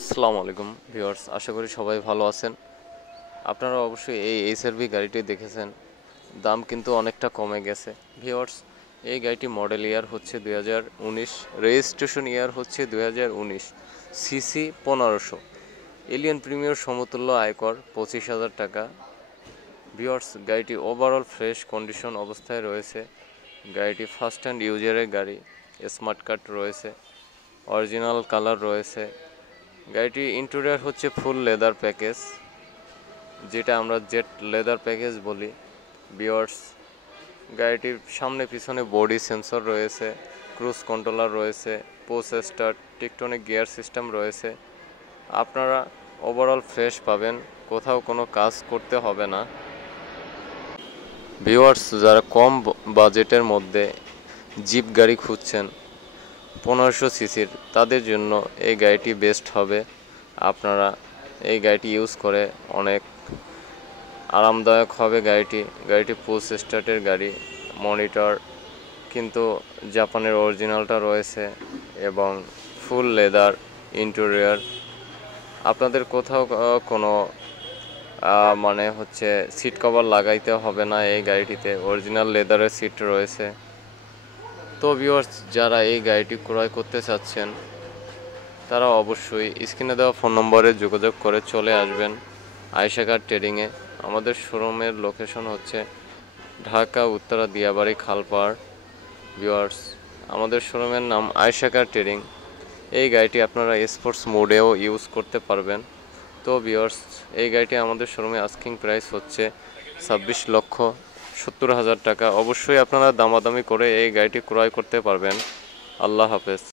আসসালামু আলাইকুম ভিউয়ার্স, আশা করি সবাই ভালো আছেন। আপনারা অবশ্যই এই এইচআরভি গাড়িটি দেখেছেন, দাম কিন্তু অনেকটা কমে গেছে। ভিউয়ার্স, এই গাড়িটি মডেল ইয়ার হচ্ছে 2019, রেজিস্ট্রেশন ইয়ার হচ্ছে 2019, সিসি 1500, এলিয়ন প্রিমিয়ার সমতুল্য আয়কর 25,000 টাকা। ভিউয়ার্স, গাড়িটি ওভারঅল ফ্রেশ কন্ডিশন অবস্থায় রয়েছে। গাড়িটি ফার্স্ট হ্যান্ড ইউজারের গাড়ি, স্মার্ট কার্ড রয়েছে, অরিজিনাল কালার রয়েছে। গাড়িটির ইন্টেরিয়র হচ্ছে ফুল লেদার প্যাকেজ, যেটা আমরা জেট লেদার প্যাকেজ বলি। ভিউয়ার্স, গাড়িটির সামনে পিছনে বডি সেন্সর রয়েছে, ক্রুজ কন্ট্রোলার রয়েছে, push start, tectonic gear system রয়েছে। আপনারা ওভারঅল ফ্রেশ পাবেন, কোথাও কোনো কাজ করতে হবে না। ভিউয়ার্স, যারা কম বাজেটের মধ্যে জিপ গাড়ি খুঁজছেন 1500 সিসির, তাদের জন্য এই গাড়িটি বেস্ট হবে। আপনারা এই গাড়িটি ইউজ করে অনেক আরামদায়ক হবে। গাড়িটি পুশ স্টার্টের গাড়ি, মনিটর কিন্তু জাপানের অরিজিনালটা রয়েছে এবং ফুল লেদার ইন্টেরিয়র। আপনাদের কোথাও কোনো মানে হচ্ছে সিট কভার লাগাইতে হবে না, এই গাড়িটিতে অরিজিনাল লেদারের সিট রয়েছে। তো ভিউয়ার্স, যারা এই গাড়িটি ক্রয় করতে চাচ্ছেন তারা অবশ্যই স্ক্রিনে দেওয়া ফোন নম্বরে যোগাযোগ করে চলে আসবেন আয়েশা কার ট্রেডিংয়ে। আমাদের শোরুমের লোকেশন হচ্ছে ঢাকা উত্তরা দিয়াবাড়ি খালপাড়। ভিউয়ার্স, আমাদের শোরুমের নাম আয়েশা কার ট্রেডিং। এই গাড়িটি আপনারা স্পোর্টস মোডেও ইউজ করতে পারবেন। তো ভিউয়ার্স, এই গাড়িটি আমাদের শোরুমে আস্কিং প্রাইস হচ্ছে 26,70,000 টাকা। অবশ্যই আপনারা দামাদামি করে এই গাড়িটি ক্রয় করতে পারবেন। আল্লাহ হাফেজ।